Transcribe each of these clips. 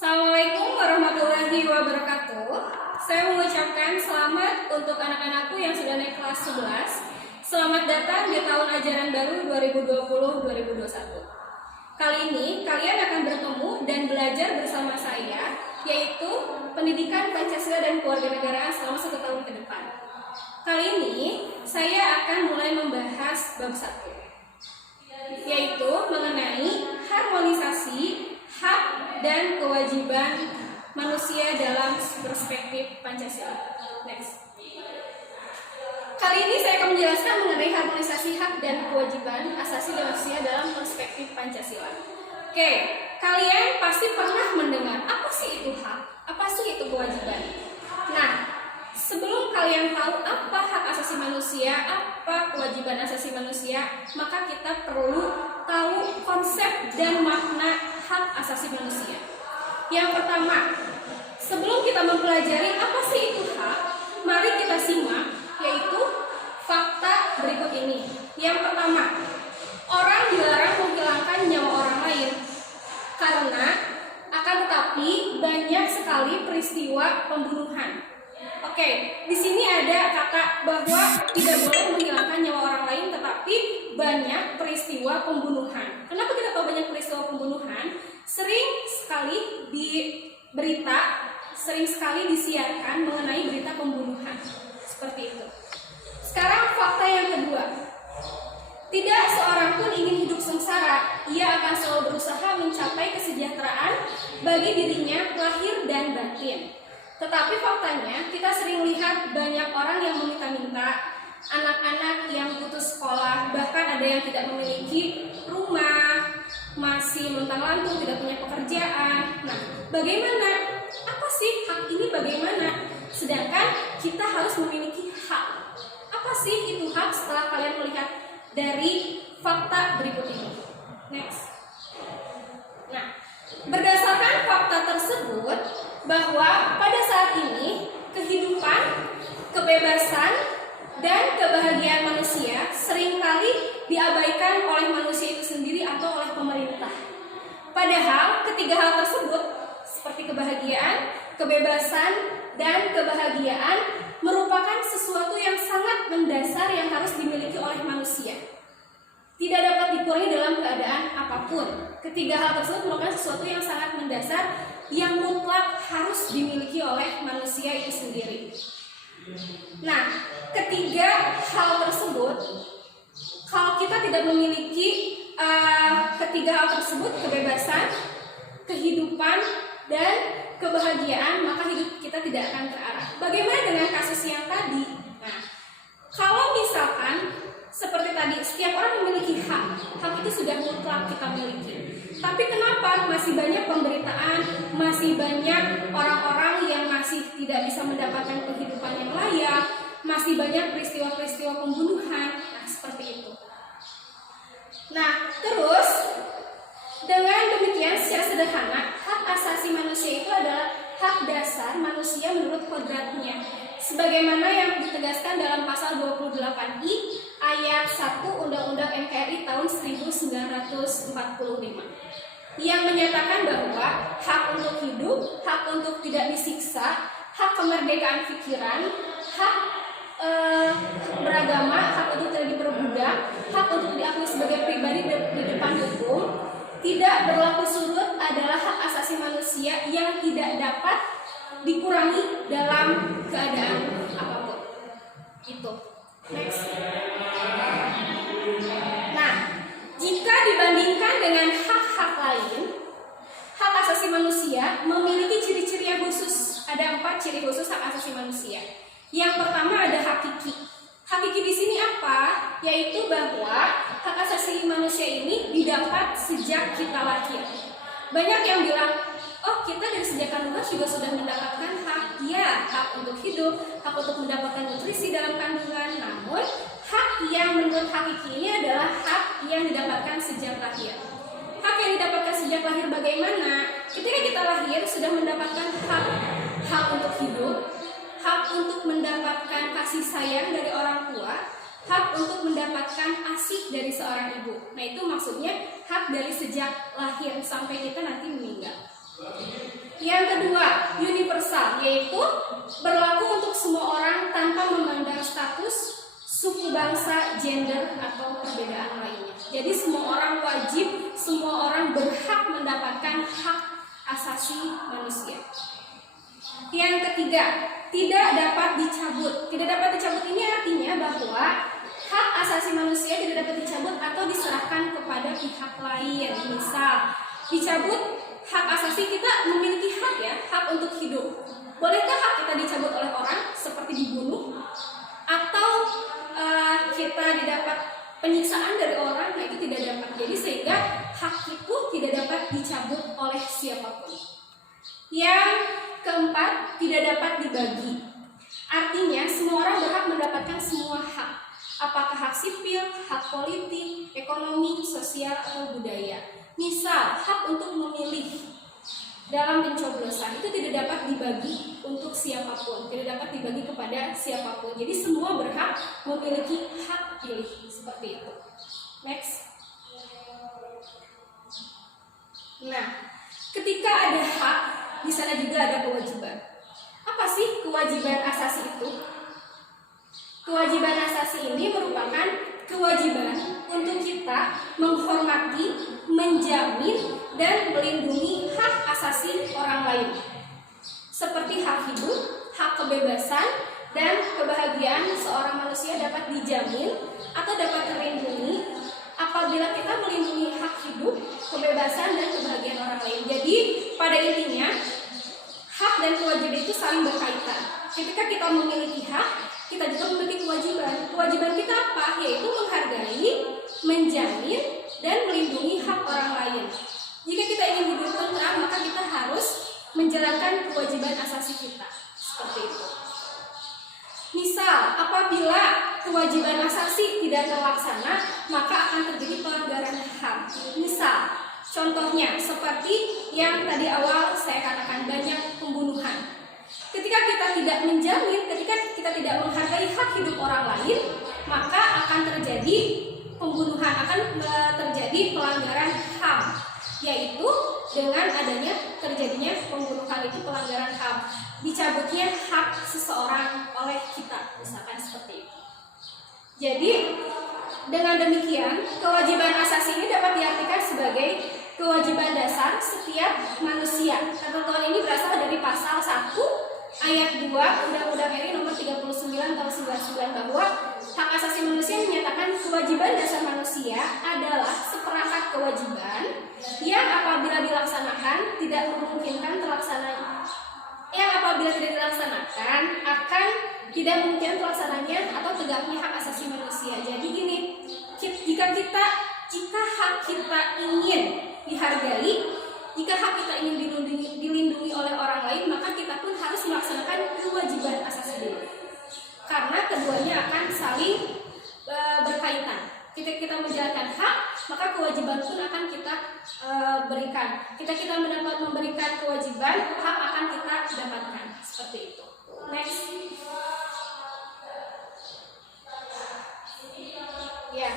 Assalamualaikum warahmatullahi wabarakatuh. Saya mengucapkan selamat untuk anak-anakku yang sudah naik kelas 11. Selamat datang di tahun ajaran baru 2020-2021. Kali ini kalian akan bertemu dan belajar bersama saya, yaitu pendidikan Pancasila dan kewarganegaraan selama 1 tahun ke depan. Kali ini saya akan mulai membahas bab 1, yaitu mengenai harmonisasi hak dan kewajiban manusia dalam perspektif Pancasila. Next. Kali ini saya akan menjelaskan mengenai harmonisasi hak dan kewajiban asasi manusia dalam perspektif Pancasila. Oke, kalian pasti pernah mendengar apa sih itu hak, apa sih itu kewajiban. Nah, sebelum kalian tahu apa hak asasi manusia, apa kewajiban asasi manusia, maka kita perlu tahu konsep dan makna hak asasi manusia. Yang pertama, sebelum kita mempelajari apa sih itu hak, mari kita simak, yaitu fakta berikut ini. Yang pertama, orang dilarang menghilangkan nyawa orang lain karena akan tetapi banyak sekali peristiwa pembunuhan. Oke, di sini ada kata bahwa tidak boleh menghilangkan nyawa orang lain, tetapi banyak peristiwa pembunuhan. Kenapa kita tahu banyak peristiwa pembunuhan? Sering sekali di berita, sering sekali disiarkan mengenai berita pembunuhan. Seperti itu. Sekarang fakta yang kedua. Tidak seorang pun ingin hidup sengsara. Ia akan selalu berusaha mencapai kesejahteraan bagi dirinya lahir dan batin. Tetapi faktanya kita sering lihat banyak orang yang meminta-minta, anak-anak yang putus sekolah, bahkan ada yang tidak memiliki rumah, masih luntang-lantung, tidak punya pekerjaan. Nah, bagaimana? Apa sih hak ini bagaimana? Sedangkan kita harus memiliki hak. Apa sih itu hak setelah kalian melihat dari fakta berikut ini? Next. Nah, berdasarkan fakta tersebut, bahwa pada saat ini kehidupan, kebebasan, dan kebahagiaan manusia seringkali diabaikan oleh manusia itu sendiri atau oleh pemerintah. Padahal ketiga hal tersebut seperti kebahagiaan, kebebasan, dan kebahagiaan merupakan sesuatu yang sangat mendasar yang harus dimiliki oleh manusia. Tidak dapat dikurangi dalam keadaan apapun. Ketiga hal tersebut merupakan sesuatu yang sangat mendasar yang mutlak harus dimiliki oleh manusia itu sendiri. Nah, ketiga hal tersebut, kalau kita tidak memiliki ketiga hal tersebut, kebebasan, kehidupan, dan kebahagiaan, maka hidup kita tidak akan terarah. Bagaimana dengan kasus yang tadi? Nah, kalau misalkan seperti tadi, setiap orang memiliki hak. Hak itu sudah mutlak kita miliki. Tapi kenapa masih banyak pemberitaan, masih banyak orang-orang yang masih tidak bisa mendapatkan kehidupan yang layak, masih banyak peristiwa-peristiwa pembunuhan. Nah, seperti itu. Nah, terus dengan demikian secara sederhana, hak asasi manusia itu adalah hak dasar manusia menurut kodratnya. Sebagaimana yang ditegaskan dalam pasal 28I ayat 1 Undang-Undang NKRI tahun 1945 yang menyatakan bahwa hak untuk hidup, hak untuk tidak disiksa, hak kemerdekaan pikiran, hak beragama, hak untuk tidak diperbudak, hak untuk diakui sebagai pribadi di depan hukum, tidak berlaku surut adalah hak asasi manusia yang tidak dapat dikurangi dalam keadaan apapun. Itu. Next. Nah, jika dibandingkan dengan hak-hak lain, hak asasi manusia memiliki ciri-ciri yang khusus. Ada 4 ciri khusus hak asasi manusia. Yang pertama ada hakiki. Hakiki di sini apa? Yaitu bahwa hak asasi manusia ini didapat sejak kita lahir. Banyak yang bilang, oh kita dari sejak kandungan juga sudah mendapatkan hak. Ya, hak untuk hidup, hak untuk mendapatkan nutrisi dalam kandungan. Namun, hak yang menurut hakiki ini adalah hak yang didapatkan sejak lahir. Hak yang didapatkan sejak lahir bagaimana? Ketika kita lahir sudah mendapatkan hak untuk hidup, hak untuk mendapatkan kasih sayang dari orang tua, hak untuk mendapatkan ASI dari seorang ibu. Nah, itu maksudnya hak dari sejak lahir sampai kita nanti meninggal. Yang kedua, universal, yaitu berlaku untuk semua orang tanpa memandang status, suku bangsa, gender, atau perbedaan lainnya. Jadi semua orang wajib, semua orang berhak mendapatkan hak asasi manusia. Yang ketiga, tidak dapat dicabut. Tidak dapat dicabut ini artinya bahwa hak asasi manusia tidak dapat dicabut atau diserahkan kepada pihak lain. Misal, dicabut hak asasi, kita memiliki hak ya, hak untuk hidup. Bolehkah hak kita dicabut oleh orang seperti dibunuh? Atau kita didapat penyiksaan dari orang, nah itu tidak dapat. Jadi sehingga hak itu tidak dapat dicabut oleh siapapun. Yang keempat, tidak dapat dibagi. Artinya semua orang berhak mendapatkan semua hak. Apakah hak sipil, hak politik, ekonomi, sosial, atau budaya. Misal, hak untuk memilih dalam pencoblosan itu tidak dapat dibagi untuk siapapun, tidak dapat dibagi kepada siapapun. Jadi semua berhak memiliki hak pilih, seperti itu. Next. Nah, ketika ada hak, di sana juga ada kewajiban. Apa sih kewajiban asasi itu? Kewajiban asasi ini merupakan kewajiban untuk kita menghormati, menjamin, dan melindungi hak asasi orang lain, seperti hak hidup, hak kebebasan, dan kebahagiaan seorang manusia dapat dijamin atau dapat terlindungi apabila kita melindungi hak hidup, kebebasan, dan kebahagiaan orang lain. Jadi pada intinya hak dan kewajiban itu saling berkaitan. Ketika kita memiliki hak, kita juga memiliki kewajiban. Kewajiban kita apa? Yaitu menghargai, menjamin, dan melindungi hak orang lain. Jika kita ingin hidup tentram, maka kita harus menjalankan kewajiban asasi kita. Seperti itu. Misal, apabila kewajiban asasi tidak terlaksana, maka akan terjadi pelanggaran HAM. Misal, contohnya seperti yang tadi awal saya katakan, banyak pembunuhan. Ketika kita tidak menjamin, ketika kita tidak menghargai hak hidup orang lain, maka akan terjadi pembunuhan, akan terjadi pelanggaran HAM, yaitu dengan adanya terjadinya pembunuhan itu pelanggaran HAM, dicabutnya hak seseorang oleh kita, misalkan seperti itu. Jadi dengan demikian kewajiban asasi ini dapat diartikan sebagai kewajiban dasar setiap manusia. Ketentuan ini berasal dari pasal 1 ayat 2 Undang-Undang RI nomor 39 tahun 99 bahwa hak asasi manusia menyatakan kewajiban dasar manusia adalah seperangkat kewajiban yang apabila dilaksanakan tidak memungkinkan terlaksananya, yang apabila tidak dilaksanakan akan tidak memungkinkan terlaksananya atau tegaknya hak asasi manusia. Jadi gini, jika hak kita ingin dihargai, jika hak kita ingin dilindungi oleh orang lain, maka kita pun harus melaksanakan kewajiban asasi dulu. Karena keduanya akan saling berkaitan. Ketika kita menjalankan hak, maka kewajiban pun akan kita berikan. Ketika kita memberikan kewajiban, hak akan kita dapatkan. Seperti itu. Next. Ya.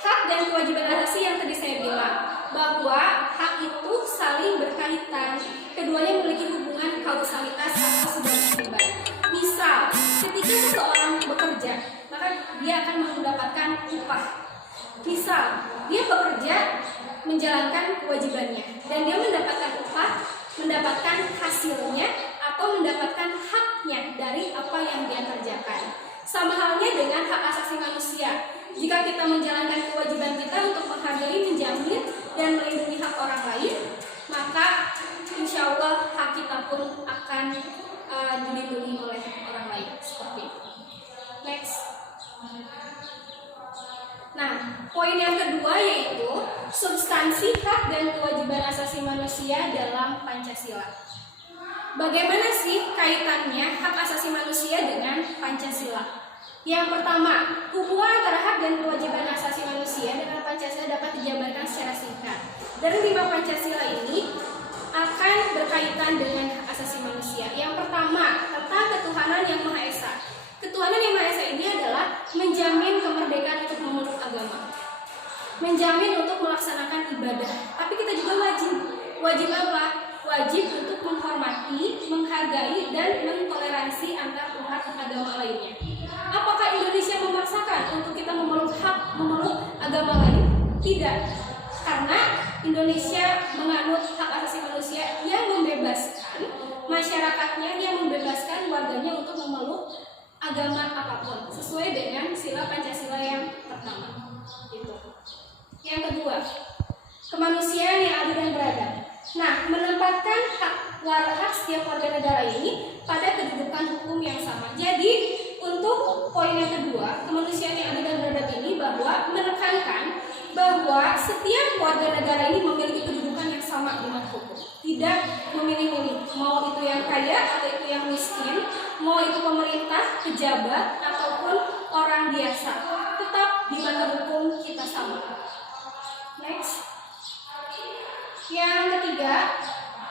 Hak dan kewajiban asasi yang tadi saya bilang, bahwa hak itu saling berkaitan, keduanya memiliki hubungan kausalitas atau sebab akibat. Misal, ketika seseorang bekerja, maka dia akan mendapatkan upah. Misal, dia bekerja menjalankan kewajibannya dan dia mendapatkan upah, mendapatkan hasilnya atau mendapatkan haknya dari apa yang dia kerjakan. Sama halnya dengan hak asasi manusia. Jika kita menjalankan kewajiban kita untuk menghargai, menjamin, dan melindungi hak orang lain, maka insya Allah hak kita pun akan dilindungi oleh orang lain. Seperti itu. Next. Nah, poin yang kedua yaitu substansi hak dan kewajiban asasi manusia dalam Pancasila. Bagaimana sih kaitannya hak asasi manusia dengan Pancasila? Yang pertama, hubungan antara hak dan kewajiban asasi manusia dengan Pancasila dapat dijabarkan secara singkat. Dari 5 Pancasila ini akan berkaitan dengan hak asasi manusia. Yang pertama, tentang ketuhanan yang Maha Esa. Ketuhanan yang Maha Esa ini adalah menjamin kemerdekaan untuk memeluk agama, menjamin untuk melaksanakan ibadah. Tapi kita juga wajib apa? wajib untuk menghormati, menghargai, dan mentoleransi antar umat agama lainnya. Apakah Indonesia memaksakan untuk kita memeluk hak memeluk agama lain? Tidak, karena Indonesia menganut hak asasi manusia yang membebaskan masyarakatnya, yang membebaskan warganya untuk memeluk agama apapun sesuai dengan sila Pancasila yang pertama. Itu. Yang kedua, kemanusiaan yang adil dan beradab. Nah, menempatkan hak setiap warga negara ini pada kedudukan hukum yang sama. Jadi, untuk poin yang kedua, kemanusiaan yang adil dan beradab ini bahwa menekankan bahwa setiap warga negara ini memiliki kedudukan yang sama di mata hukum. Tidak memilih-milih, mau itu yang kaya atau itu yang miskin, mau itu pemerintah, pejabat, ataupun orang biasa. Tetap di mata hukum kita sama. Next. Yang ketiga,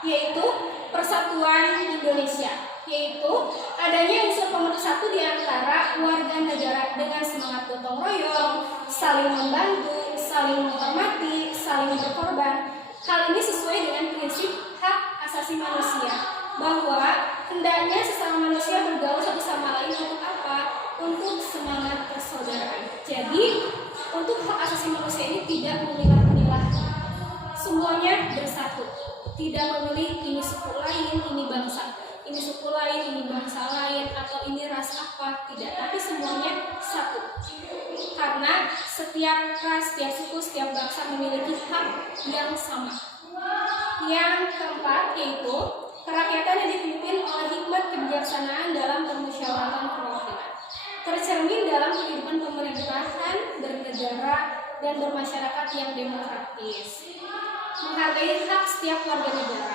yaitu persatuan Indonesia, yaitu adanya unsur pemersatu di antara warga negara dengan semangat gotong royong, saling membantu, saling menghormati, saling berkorban. Hal ini sesuai dengan prinsip hak asasi manusia, bahwa hendaknya sesama manusia bergaul satu sama lain untuk apa? Untuk semangat persaudaraan. Jadi, untuk hak asasi manusia ini tidak memilah-milah, semuanya bersatu. Tidak memilih ini suku lain, ini bangsa, ini suku lain, ini bangsa lain, atau ini ras apa, tidak. Tapi semuanya satu. Karena setiap ras, setiap suku, setiap bangsa memiliki hak yang sama. Yang keempat yaitu kerakyatan yang dipimpin oleh hikmat kebijaksanaan dalam permusyawaratan perwakilan, tercermin dalam kehidupan pemerintahan, bernegara, dan bermasyarakat yang demokratis. Menghargai hak setiap warga negara.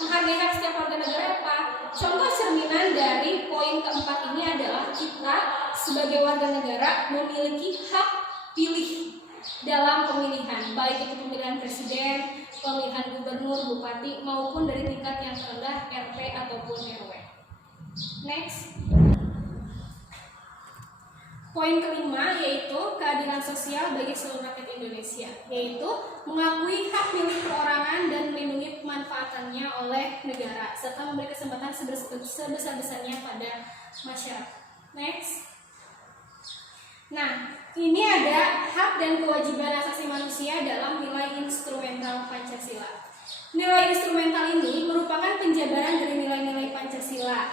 Menghargai hak setiap warga negara apa? Contoh cerminan dari poin keempat ini adalah kita sebagai warga negara memiliki hak pilih dalam pemilihan, baik itu pemilihan presiden, pemilihan gubernur, bupati, maupun dari tingkat yang terendah RT ataupun RW. Next. Poin kelima yaitu keadilan sosial bagi seluruh rakyat Indonesia, yaitu mengakui hak milik perorangan dan melindungi pemanfaatannya oleh negara serta memberi kesempatan sebesar-besarnya pada masyarakat. Next. Nah, ini ada hak dan kewajiban asasi manusia dalam nilai instrumental Pancasila. Nilai instrumental ini merupakan penjabaran dari nilai-nilai Pancasila.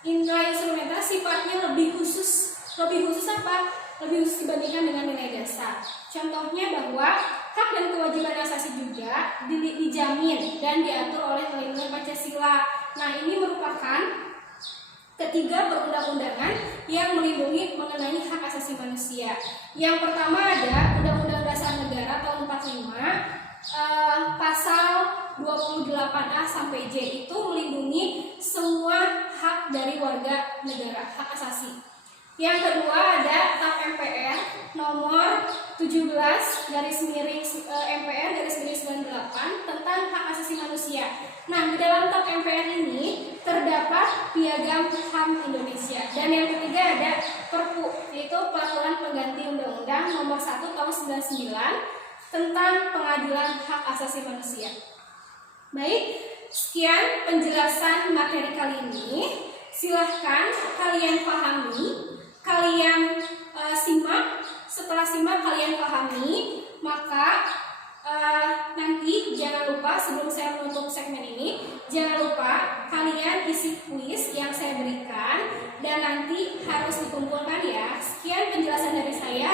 Nilai instrumental sifatnya lebih khusus apa? Lebih khusus dibandingkan dengan nilai dasar. Contohnya bahwa hak dan kewajiban asasi juga dijamin dan diatur oleh nilai-nilai Pancasila. Nah, ini merupakan ketiga perundang-undangan yang melindungi mengenai hak asasi manusia. Yang pertama ada Undang-Undang Dasar Negara tahun 45, pasal 28A sampai J itu melindungi semua hak dari warga negara, hak asasi. Yang kedua ada TAP MPR nomor 17/MPR/98 tentang hak asasi manusia. Nah, di dalam TAP MPR ini terdapat Piagam HAM Indonesia. Dan yang ketiga ada Perpu, yaitu Peraturan Pengganti Undang-Undang nomor 1 tahun 99 tentang Pengadilan Hak Asasi Manusia. Baik, sekian penjelasan materi kali ini. Silahkan kalian pahami, kalian simak. Setelah simak kalian pahami, maka nanti jangan lupa sebelum saya menutup segmen ini, jangan lupa kalian isi kuis yang saya berikan dan nanti harus dikumpulkan ya. Sekian penjelasan dari saya.